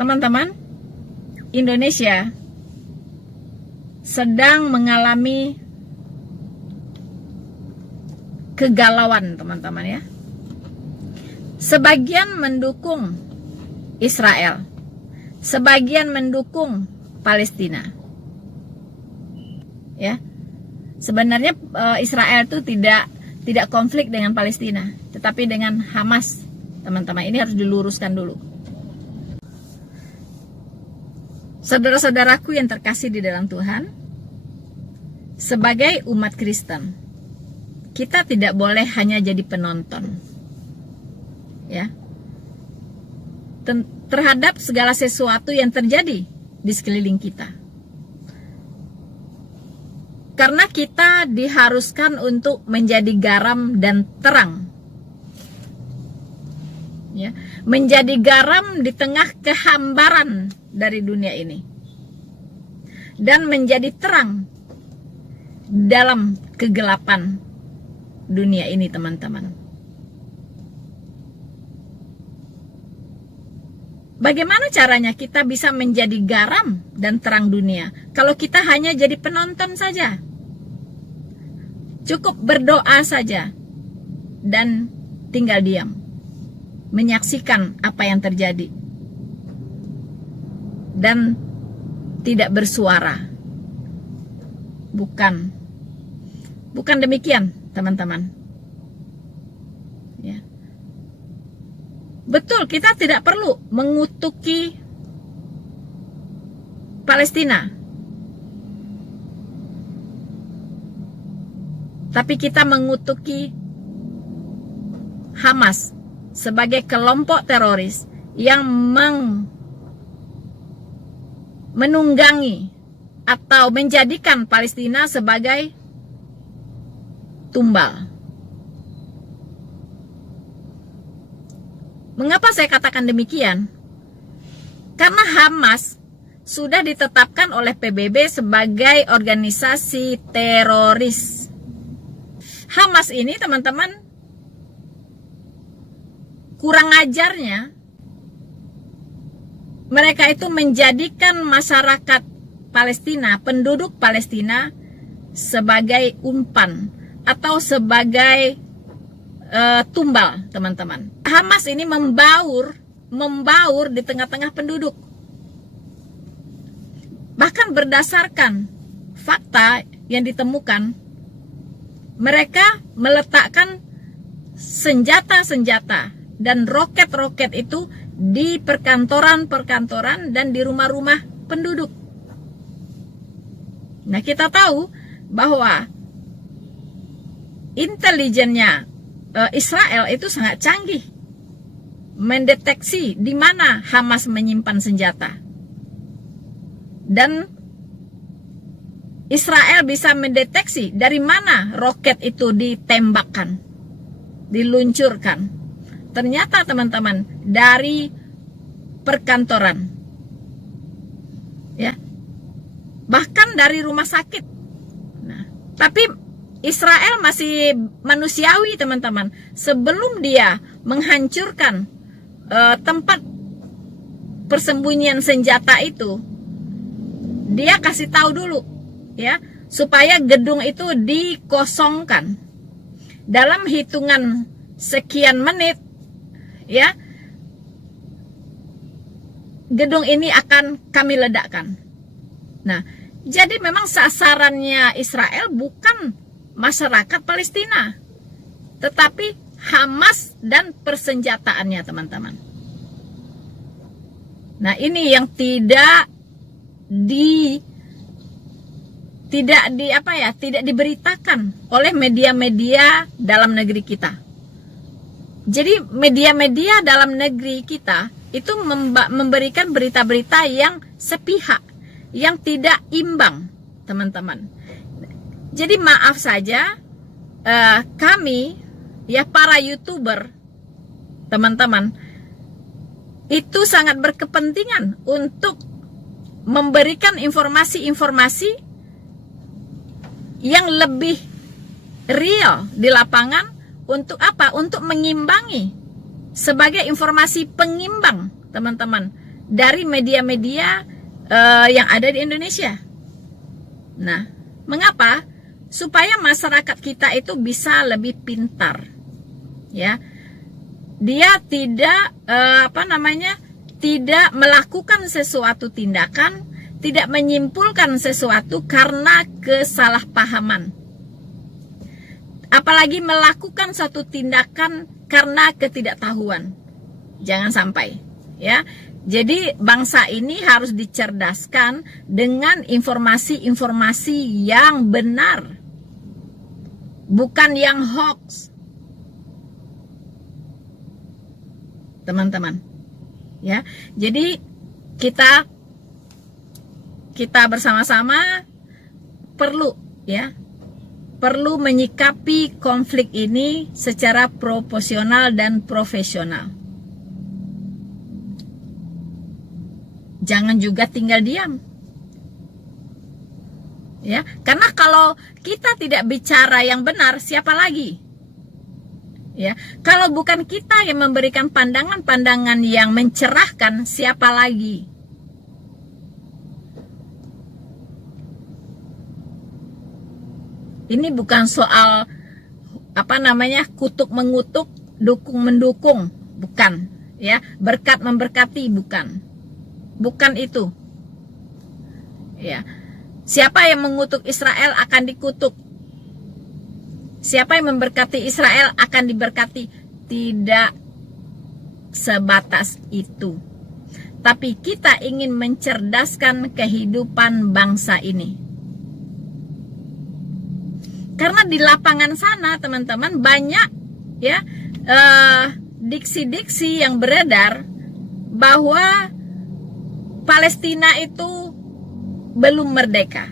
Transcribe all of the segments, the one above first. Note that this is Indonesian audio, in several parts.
Teman-teman, Indonesia sedang mengalami kegalauan, teman-teman ya. Sebagian mendukung Israel, sebagian mendukung Palestina. Ya. Sebenarnya Israel itu tidak konflik dengan Palestina, tetapi dengan Hamas, teman-teman. Ini harus diluruskan dulu. Saudara-saudaraku yang terkasih di dalam Tuhan, sebagai umat Kristen, kita tidak boleh hanya jadi penonton, ya, terhadap segala sesuatu yang terjadi di sekeliling kita. Karena kita diharuskan untuk menjadi garam dan terang, ya, menjadi garam di tengah kehambaran dari dunia ini, dan menjadi terang dalam kegelapan dunia ini, teman-teman. Bagaimana caranya kita bisa menjadi garam dan terang dunia kalau kita hanya jadi penonton saja? Cukup berdoa saja dan tinggal diam, menyaksikan apa yang terjadi dan tidak bersuara. Bukan demikian, teman-teman. Ya. Betul, kita tidak perlu mengutuki Palestina, tapi kita mengutuki Hamas sebagai kelompok teroris yang menunggangi atau menjadikan Palestina sebagai tumbal. Mengapa saya katakan demikian? Karena Hamas sudah ditetapkan oleh PBB sebagai organisasi teroris. Hamas ini, teman-teman, kurang ajarnya, mereka itu menjadikan masyarakat Palestina, penduduk Palestina, sebagai umpan atau sebagai tumbal, teman-teman. Hamas ini membaur di tengah-tengah penduduk. Bahkan berdasarkan fakta yang ditemukan, mereka meletakkan senjata-senjata dan roket-roket itu di perkantoran-perkantoran dan di rumah-rumah penduduk. Nah, kita tahu bahwa intelijennya Israel itu sangat canggih, mendeteksi di mana Hamas menyimpan senjata. Dan Israel bisa mendeteksi dari mana roket itu ditembakkan, diluncurkan. Ternyata, teman-teman, dari perkantoran, ya, bahkan dari rumah sakit. Nah, tapi Israel masih manusiawi, teman-teman. Sebelum dia menghancurkan tempat persembunyian senjata itu, dia kasih tahu dulu, ya, supaya gedung itu dikosongkan. Dalam hitungan sekian menit, ya, gedung ini akan kami ledakkan. Nah, jadi memang sasarannya Israel bukan masyarakat Palestina, tetapi Hamas dan persenjataannya, teman-teman. Nah, ini yang tidak diberitakan oleh media-media dalam negeri kita. Jadi media-media dalam negeri kita itu memberikan berita-berita yang sepihak, yang tidak imbang, teman-teman. Jadi maaf saja, kami, ya, para YouTuber, teman-teman, itu sangat berkepentingan untuk memberikan informasi-informasi yang lebih real di lapangan. Untuk apa? Untuk mengimbangi, sebagai informasi pengimbang, teman-teman, dari media-media yang ada di Indonesia. Nah, mengapa? Supaya masyarakat kita itu bisa lebih pintar, ya. Dia tidak tidak melakukan sesuatu tindakan, tidak menyimpulkan sesuatu karena kesalahpahaman. Apalagi melakukan suatu tindakan karena ketidaktahuan. Jangan sampai, ya. Jadi bangsa ini harus dicerdaskan dengan informasi-informasi yang benar, bukan yang hoax, teman-teman. Ya, jadi kita bersama-sama perlu menyikapi konflik ini secara proporsional dan profesional. Jangan juga tinggal diam. Ya, karena kalau kita tidak bicara yang benar, siapa lagi? Ya, kalau bukan kita yang memberikan pandangan-pandangan yang mencerahkan, siapa lagi? Ini bukan soal kutuk mengutuk, dukung mendukung, bukan, ya. Berkat memberkati, bukan itu. Ya. Siapa yang mengutuk Israel akan dikutuk. Siapa yang memberkati Israel akan diberkati. Tidak sebatas itu. Tapi kita ingin mencerdaskan kehidupan bangsa ini. Karena di lapangan sana, teman-teman, banyak ya diksi-diksi yang beredar bahwa Palestina itu belum merdeka.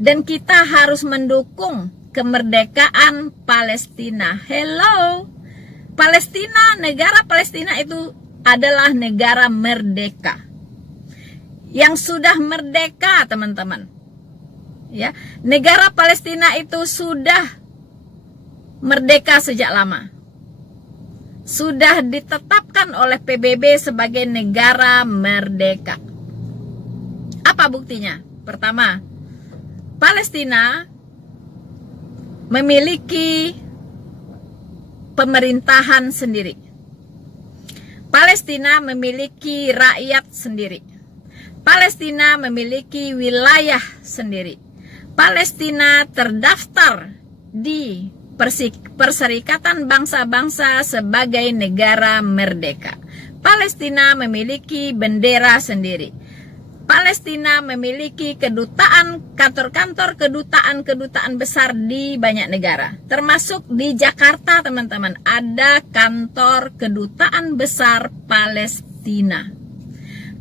Dan kita harus mendukung kemerdekaan Palestina. Hello, Palestina, negara Palestina itu adalah negara merdeka yang sudah merdeka, teman-teman. Ya, negara Palestina itu sudah merdeka sejak lama. Sudah ditetapkan oleh PBB sebagai negara merdeka. Apa buktinya? Pertama, Palestina memiliki pemerintahan sendiri. Palestina memiliki rakyat sendiri. Palestina memiliki wilayah sendiri. Palestina terdaftar di Perserikatan Bangsa-Bangsa sebagai negara merdeka. Palestina memiliki bendera sendiri. Palestina memiliki kedutaan, kantor-kantor kedutaan besar di banyak negara. Termasuk di Jakarta, teman-teman, ada kantor kedutaan besar Palestina.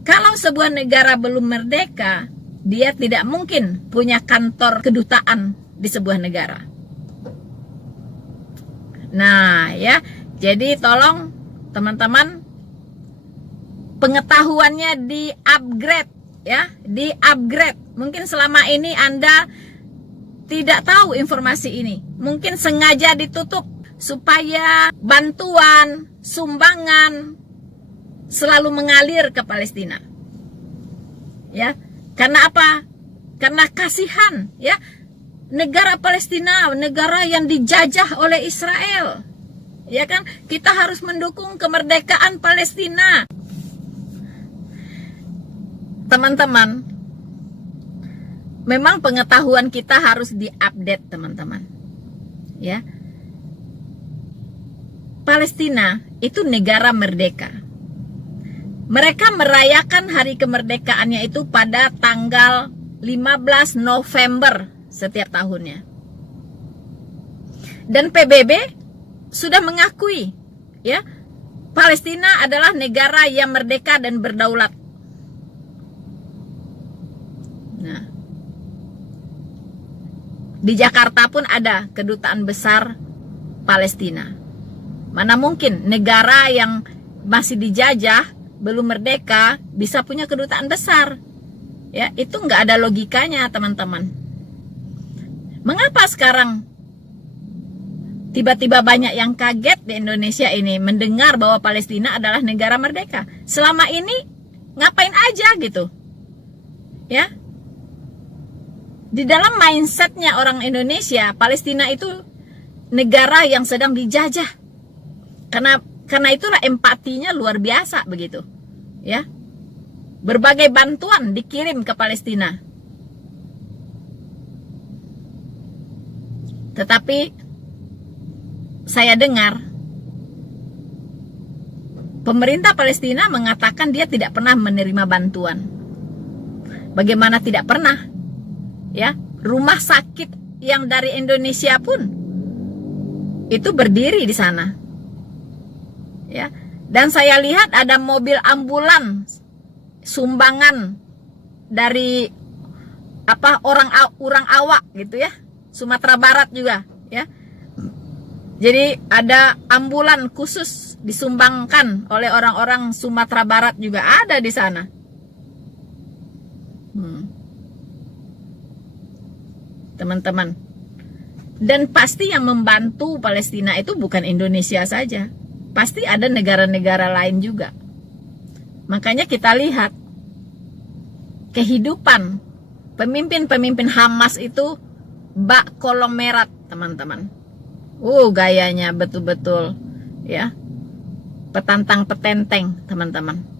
Kalau sebuah negara belum merdeka, dia tidak mungkin punya kantor kedutaan di sebuah negara. Nah, ya, jadi tolong teman-teman pengetahuannya di-upgrade. Ya, di-upgrade. Mungkin selama ini Anda tidak tahu informasi ini. Mungkin sengaja ditutup supaya bantuan, sumbangan selalu mengalir ke Palestina. Ya, karena apa? Karena kasihan, ya. Negara Palestina, negara yang dijajah oleh Israel. Ya kan? Kita harus mendukung kemerdekaan Palestina. Teman-teman, memang pengetahuan kita harus diupdate, teman-teman. Ya. Palestina itu negara merdeka. Mereka merayakan hari kemerdekaannya itu pada tanggal 15 November setiap tahunnya. Dan PBB sudah mengakui, ya, Palestina adalah negara yang merdeka dan berdaulat. Nah, di Jakarta pun ada kedutaan besar Palestina. Mana mungkin negara yang masih dijajah, belum merdeka, bisa punya kedutaan besar? Ya, itu nggak ada logikanya, teman-teman. Mengapa sekarang tiba-tiba banyak yang kaget di Indonesia ini mendengar bahwa Palestina adalah negara merdeka? Selama ini ngapain aja gitu. Ya. Di dalam mindsetnya orang Indonesia, Palestina itu negara yang sedang dijajah. Karena itulah empatinya luar biasa begitu. Ya. Berbagai bantuan dikirim ke Palestina. Tetapi saya dengar pemerintah Palestina mengatakan dia tidak pernah menerima bantuan. Bagaimana tidak pernah? Ya, rumah sakit yang dari Indonesia pun itu berdiri di sana. Ya, dan saya lihat ada mobil ambulans sumbangan dari orang awak gitu ya, Sumatera Barat juga ya. Jadi ada ambulan khusus disumbangkan oleh orang-orang Sumatera Barat juga ada di sana. Teman-teman. Dan pasti yang membantu Palestina itu bukan Indonesia saja. Pasti ada negara-negara lain juga. Makanya kita lihat kehidupan pemimpin-pemimpin Hamas itu bak kolomerat, teman-teman. Gayanya betul-betul ya. Petantang petenteng, teman-teman.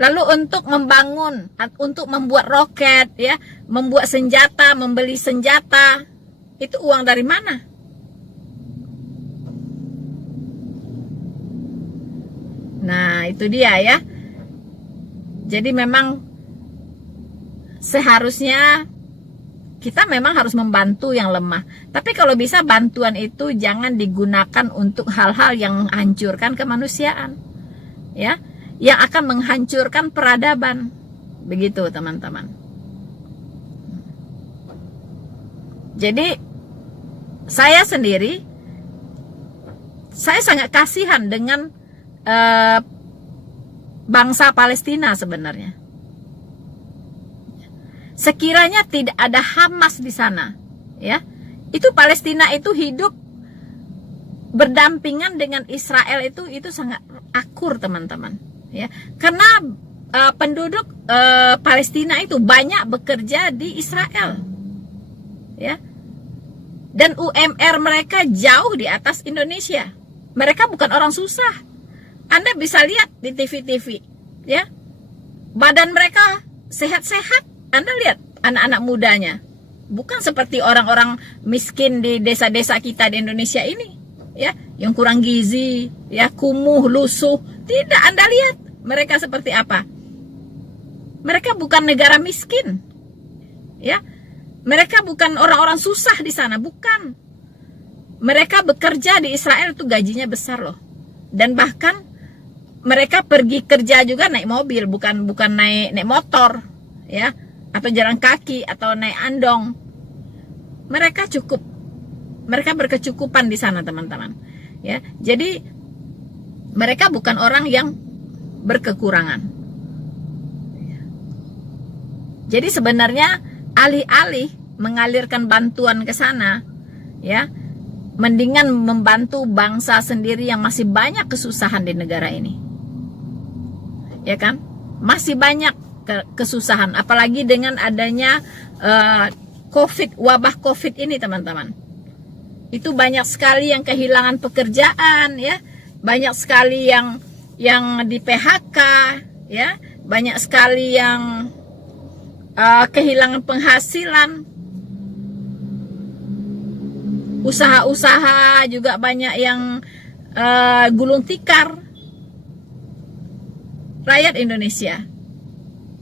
Lalu untuk membangun, untuk membuat roket, ya, membuat senjata, membeli senjata, itu uang dari mana? Nah, itu dia ya. Jadi memang seharusnya kita memang harus membantu yang lemah. Tapi kalau bisa bantuan itu jangan digunakan untuk hal-hal yang menghancurkan kemanusiaan. Ya. Yang akan menghancurkan peradaban. Begitu teman-teman. Jadi saya sendiri, saya sangat kasihan dengan bangsa Palestina sebenarnya. Sekiranya tidak ada Hamas di sana, ya, itu Palestina itu hidup berdampingan dengan Israel itu sangat akur, teman-teman. Ya, karena penduduk Palestina itu banyak bekerja di Israel, ya, dan UMR mereka jauh di atas Indonesia. Mereka bukan orang susah. Anda bisa lihat di TV-TV, ya, badan mereka sehat-sehat. Anda lihat anak-anak mudanya, bukan seperti orang-orang miskin di desa-desa kita di Indonesia ini, ya, yang kurang gizi, ya, kumuh, lusuh. Tidak, Anda lihat mereka seperti apa. Mereka bukan negara miskin, ya. Mereka bukan orang-orang susah di sana, bukan. Mereka bekerja di Israel itu gajinya besar loh. Dan bahkan mereka pergi kerja juga naik mobil, bukan naik motor, ya, atau jalan kaki atau naik andong. Mereka berkecukupan di sana, teman-teman. Ya, jadi mereka bukan orang yang berkekurangan. Jadi sebenarnya alih-alih mengalirkan bantuan ke sana, ya, mendingan membantu bangsa sendiri yang masih banyak kesusahan di negara ini. Ya kan? Masih banyak kesusahan, apalagi dengan adanya wabah COVID ini, teman-teman. Itu banyak sekali yang kehilangan pekerjaan, ya. Banyak sekali yang di PHK, ya, banyak sekali yang kehilangan penghasilan, usaha-usaha juga banyak yang gulung tikar. Rakyat Indonesia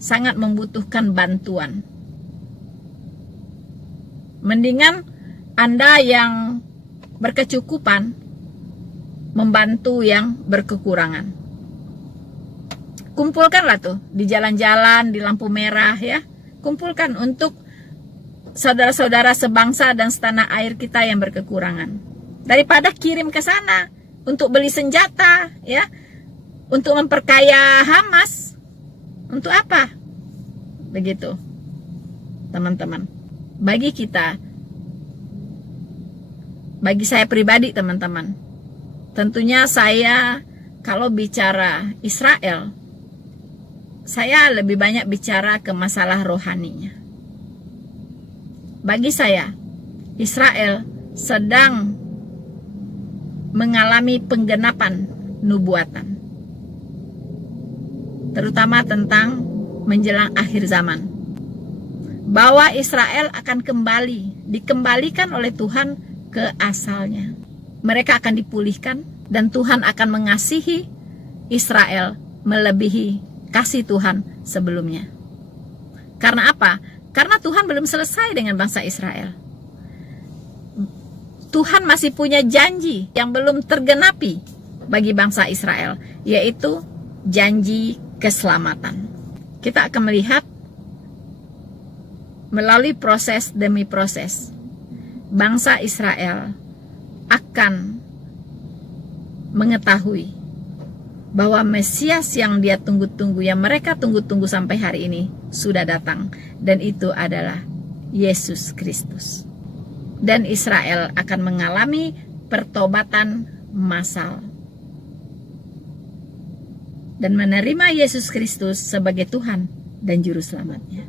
sangat membutuhkan bantuan. Mendingan Anda yang berkecukupan membantu yang berkekurangan. Kumpulkanlah tuh di jalan-jalan, di lampu merah, ya. Kumpulkan untuk saudara-saudara sebangsa dan setanah air kita yang berkekurangan. Daripada kirim ke sana untuk beli senjata, ya, untuk memperkaya Hamas. Untuk apa? Begitu, teman-teman. Bagi kita, bagi saya pribadi, teman-teman, tentunya saya kalau bicara Israel, saya lebih banyak bicara ke masalah rohaninya. Bagi saya, Israel sedang mengalami penggenapan nubuatan, terutama tentang menjelang akhir zaman, bahwa Israel akan dikembalikan oleh Tuhan ke asalnya. Mereka akan dipulihkan dan Tuhan akan mengasihi Israel melebihi kasih Tuhan sebelumnya. Karena apa? Karena Tuhan belum selesai dengan bangsa Israel. Tuhan masih punya janji yang belum tergenapi bagi bangsa Israel, yaitu janji keselamatan. Kita akan melihat melalui proses demi proses, bangsa Israel akan mengetahui bahwa Mesias yang dia tunggu-tunggu, yang mereka tunggu-tunggu sampai hari ini sudah datang, dan itu adalah Yesus Kristus. Dan Israel akan mengalami pertobatan massal dan menerima Yesus Kristus sebagai Tuhan dan Juru Selamatnya.